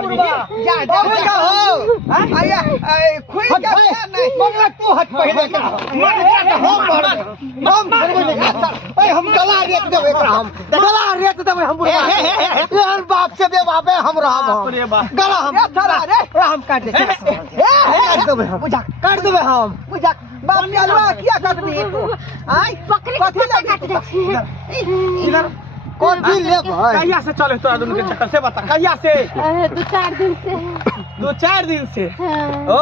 बुढ़वा जा जा हो आया खुई जा नहीं मंगला तू हट पहले का हम गला रेत देबे हम गला रेत देबे हम बुढ़वा बाप से बे बापे हम रहब गला हम हम काट दे काट देबे हम काट देबे हम बाप के अलवा क्या कर दी आई बकरी कथि काट दे इधर कौन भी ले भाई कहिया से चले तोरा दोनों के चक्कर से बता कहिया से 2-4 दिन से 2-4 दिन से ओ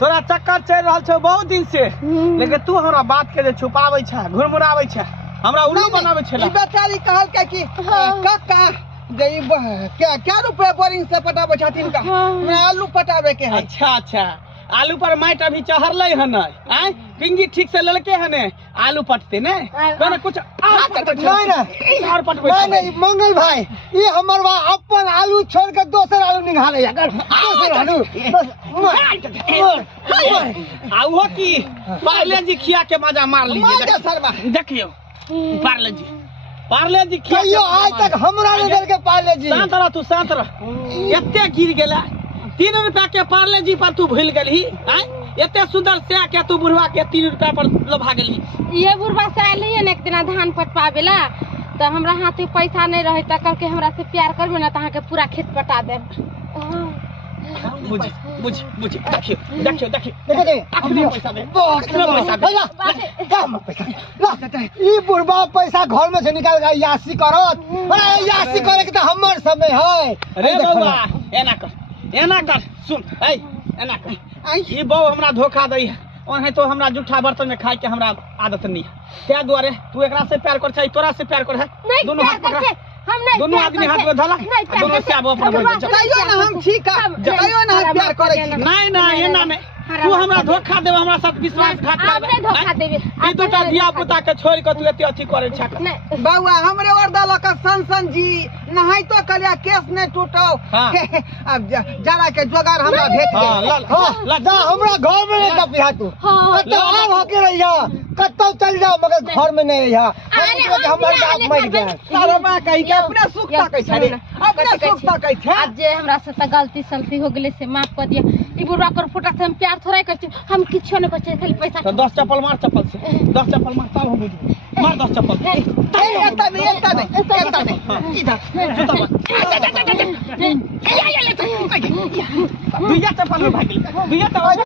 तोरा चक्कर चल रहल छौ बहुत दिन से लेकिन तू हमरा बात के जे छुपाबै छ घुरमुराबै छ हमरा उल्लू बनाबै छ ई बेचारी कहल के कि काका क्या क्या रुपए बोरिंग से पटाबै छथिन का मैं आलू पटावे के है अच्छा आलू पर माइट अभी चढ़ले हन आय पिंगी ठीक से ललके हने आलू पटते ने तने कुछ और पटबै नहीं मंगल भाई ये हमर बा अपन आलू छोड़ के दोसर आलू निकाले अगर दोसर आलू आउ हो की पार्ले जी खिया के मजा मार लीजिए सरबा देखियो पार्ले जी खिया आज तक हमरा ने दल के पार्ले जी शांत रह एते गिर गेला 3 रुपया के पार्ले जी पर तू भूल गली एते सुंदर से के तू बुढ़वा के 3 रुपया पर लोभा गेली ये बुढ़वा से आली है एक दिन धान पटवावेला तो हमरा हाथ में पैसा नहीं रहे त करके हमरा से प्यार करबे ना त अहाँ के पूरा खेत पटा दे बुझ देखियो अपने पैसा दे ई बुढ़वा पैसा घर में से निकाल के यासी करत यासी करे के त हमर समय है अरे बौआ एना कर सुन एना कर ई बहु हमरा धोखा दई है ओने तो हमरा जूठा बर्तन में खाए के हमरा आदत नहीं है त्या द्वारे तू एकरा से प्यार कर छै तोरा से प्यार कर है दोनों हाथ पकड़ हम नहीं दोनों आदमी हाथ में धला दोनों से अब अपन जाइयो ना हम ठीक है जाइयो ना प्यार करे नहीं एना नहीं तू हमरा धोखा देबे हमरा साथ विश्वासघात करबे आपने धोखा देबे ई तो का दिया पुता के छोड़ के तू एते अथी करे छ बाबूआ हमरे वरदा लक संसन जी नहाई तो कलिया केस नहीं टूटो अब जरा के जोगार हमरा भेट हां ला हमरा घर में नहीं दबिया तू तो आब होके रहिया कत्तो चल जाओ मगर घर में नहीं रहिया हमर बाप मर गया सारा मां कहि के अपने सुख तकै छै अपने सुख तकै छै आज जे हमरा से त गलती सलती हो गेले से माफ कर दिया ई बुढ़वा कर फुटा से हम प्यार थोड़ा करती हम किछो नहीं बचे खाली पैसा तो 10 चप्पल मार चप्पल से 10 चप्पल मार तब हम मार 10 चप्पल एता नहीं इधर जूता मार दुइया चप्पल में भाग गेल दुइया